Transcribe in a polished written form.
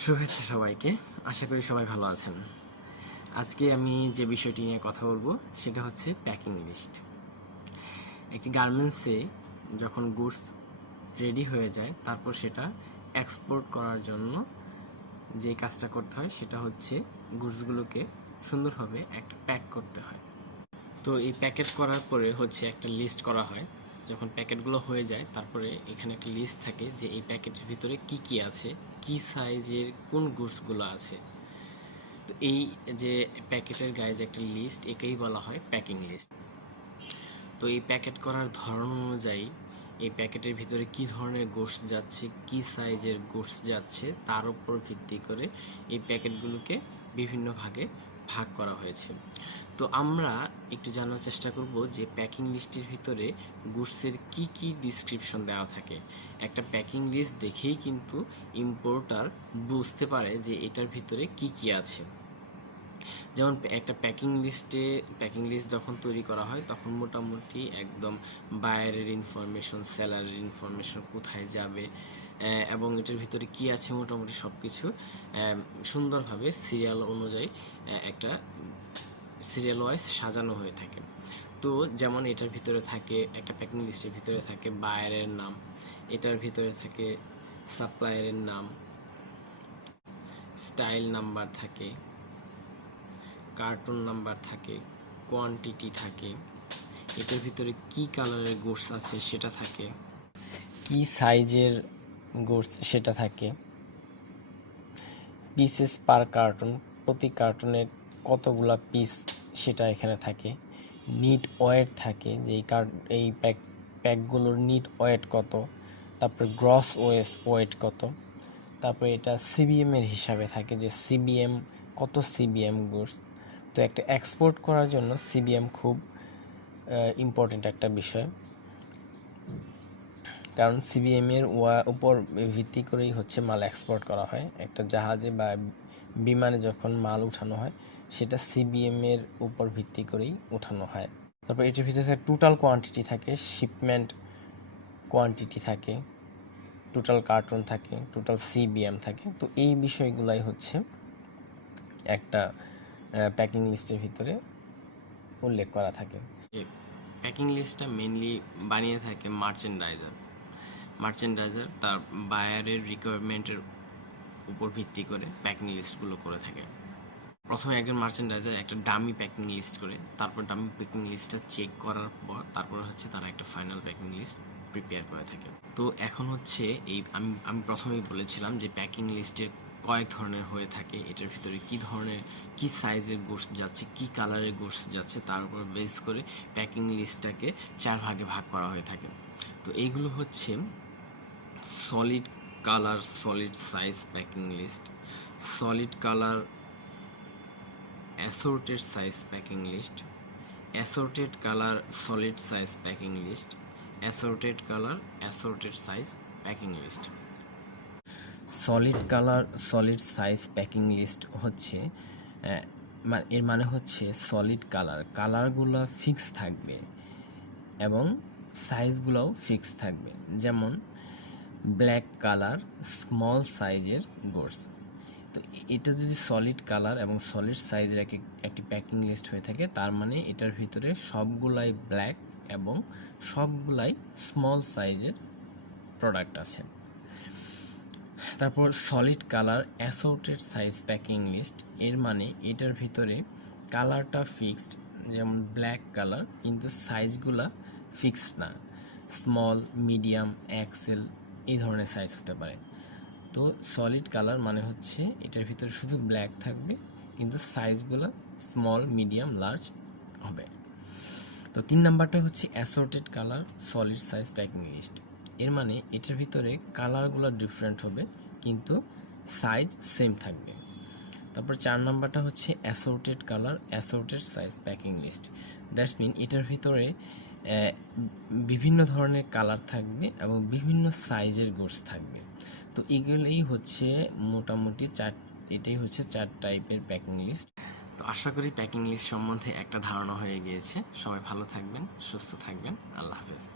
শুভেচ্ছা সবাইকে। আশা করি সবাই ভালো আছেন। আজকে আমি যে বিষয়টি নিয়ে কথা বলবো সেটা হচ্ছে প্যাকিং লিস্ট। একটি গার্মেন্টসে যখন গুডস রেডি হয়ে যায় তারপর সেটা এক্সপোর্ট করার জন্য যে কাজটা করতে হয় সেটা হচ্ছে গুডসগুলোকে সুন্দরভাবে একটা প্যাক করতে হয়। তো এই প্যাকেট করার পরে হচ্ছে একটা লিস্ট করা হয়। যখন প্যাকেটগুলো হয়ে যায় তারপরে এখানে একটা লিস্ট থাকে যে এই প্যাকেটের ভিতরে কি কি আছে, কি সাইজের কোন গুডসগুলো আছে। তো এই যে প্যাকেটের গায়ে যে একটা লিস্ট, একেই বলা হয় প্যাকিং লিস্ট। তো এই প্যাকেট করার ধরন অনুযায়ী এই প্যাকেটের ভিতরে কি ধরনের গোশত যাচ্ছে, কি সাইজের গোশত যাচ্ছে, তার উপর ভিত্তি করে এই প্যাকেটগুলোকে বিভিন্ন ভাগে ভাগ করা হয়েছে। তো আমরা একটু জানার চেষ্টা করব যে প্যাকিং লিস্টের ভিতরে গুডসের কি কি ডিসক্রিপশন দেওয়া থাকে। একটা প্যাকিং লিস্ট দেখেই কিন্তু ইম্পোর্টার বুঝতে পারে যে এটার ভিতরে কি কি আছে। যেমন একটা প্যাকিং লিস্ট যখন তৈরি করা হয় তখন মোটামুটি একদম বায়ারের ইনফরমেশন, সেলারের ইনফরমেশন, কোথায় যাবে এবং এটার ভিতরে কি আছে মোটামুটি সব কিছু সুন্দরভাবে সিরিয়াল অনুযায়ী একটা সিরিয়াল ওয়াইজ সাজানো হয়ে থাকে। তো যেমন এটার ভিতরে থাকে, একটা প্যাকিং লিস্টের ভিতরে থাকে বায়ারের নাম, এটার ভিতরে থাকে সাপ্লায়ারের নাম, স্টাইল নাম্বার থাকে, কার্টুন নাম্বার থাকে, কোয়ান্টিটি থাকে, এটার ভিতরে কি কালারের গুডস আছে সেটা থাকে, কি সাইজের গুডস সেটা থাকে, পিসেস পার কার্টুন, প্রতি কার্টুনে কতগুলা পিস সেটা এখানে থাকে, নিট ওয়েট থাকে যে এই প্যাকগুলোর নিট ওয়েট কত, তারপরে গ্রস ওয়েট কত, তারপরে এটা সিবিএম এর হিসাবে থাকে যে সিবিএম কত সিবিএম গুডস। তো একটা এক্সপোর্ট করার জন্য সিবিএম খুব ইম্পর্টেন্ট একটা বিষয়, কারণ সিবিএম এর উপর ভিত্তি করেই হচ্ছে মাল এক্সপোর্ট করা হয়। একটা জাহাজে বা বিমানে যখন মাল উঠানো হয় সেটা সিবিএম এর উপর ভিত্তি করেই উঠানো হয়। তারপর এটির ভিতরে টোটাল কোয়ান্টিটি থাকে, শিপমেন্ট কোয়ান্টিটি থাকে, টোটাল কার্টুন থাকে, টোটাল সিবিএম থাকে। তো এই বিষয়গুলাই হচ্ছে একটা প্যাকিং লিস্টের ভিতরে উল্লেখ করা থাকে। প্যাকিং লিস্টটা মেনলি বানিয়ে থাকে মার্চেন্ডাইজার তার বায়ারের রিকোয়ারমেন্টের উপর ভিত্তি করে প্যাকিং লিস্টগুলো করে থাকে। প্রথমে একজন মার্চেন্ডাইজার একটা ডামি প্যাকিং লিস্ট করে, তারপর ডামি প্যাকিং লিস্টটা চেক করার পর তারপর হচ্ছে তারা একটা ফাইনাল প্যাকিং লিস্ট প্রিপেয়ার করে থাকে। তো এখন হচ্ছে এই আমি প্রথমেই বলেছিলাম যে প্যাকিং লিস্টের কয়েক ধরনের হয়ে থাকে, এটার ভিতরে কি ধরনের কি সাইজের গোশত যাচ্ছে, কি কালারের গোশত যাচ্ছে, তার উপর বেস করে প্যাকিং লিস্টটাকে 4 ভাগে ভাগ করা হয়ে থাকে। তো এইগুলো হচ্ছে solid colour solid size packing list, solid colour assorted size packing list, assorted colour solid size packing list, assorted colour assorted size packing list. Solid colour solid size packing list হচ্ছে এর মানে হচ্ছে সলিড কালারগুলো fix থাকবে এবং সাইজগুলোও fix থাকবে। যেমন black colour small সাইজের গুডস। তো এটা যদি সলিড কালার এবং সলিড সাইজের একটি প্যাকিং লিস্ট হয়ে থাকে তার মানে এটার ভিতরে সবগুলাই ব্ল্যাক এবং সবগুলাই স্মল সাইজের প্রোডাক্ট আছে। তারপর solid colour assorted size packing list, এর মানে এটার ভিতরে কালারটা ফিক্সড, যেমন ব্ল্যাক কালার, কিন্তু সাইজগুলা ফিক্সড না, স্মল, মিডিয়াম, এক্সেল এই ধরনের সাইজ হতে পারে। তো সলিড কালার মানে হচ্ছে এটার ভিতরে শুধু ব্ল্যাক থাকবে কিন্তু সাইজগুলো স্মল, মিডিয়াম, লার্জ হবে। তো 3 নাম্বারটা হচ্ছে assorted colour solid size packing list, এর মানে এটার ভিতরে কালারগুলো ডিফারেন্ট হবে কিন্তু সাইজ সেম থাকবে। তারপর 4 নাম্বারটা হচ্ছে assorted colour assorted size packing list, that's mean এটার ভিতরে বিভিন্ন ধরনের কালার থাকবে এবং বিভিন্ন সাইজের গুডস থাকবে। তো এগুলোই হচ্ছে মোটামুটি এটাই হচ্ছে 4 টাইপের প্যাকিং লিস্ট। তো আশা করি প্যাকিং লিস্ট সম্বন্ধে একটা ধারণা হয়ে গিয়েছে। সবাই ভালো থাকবেন, সুস্থ থাকবেন। আল্লাহ হাফেজ।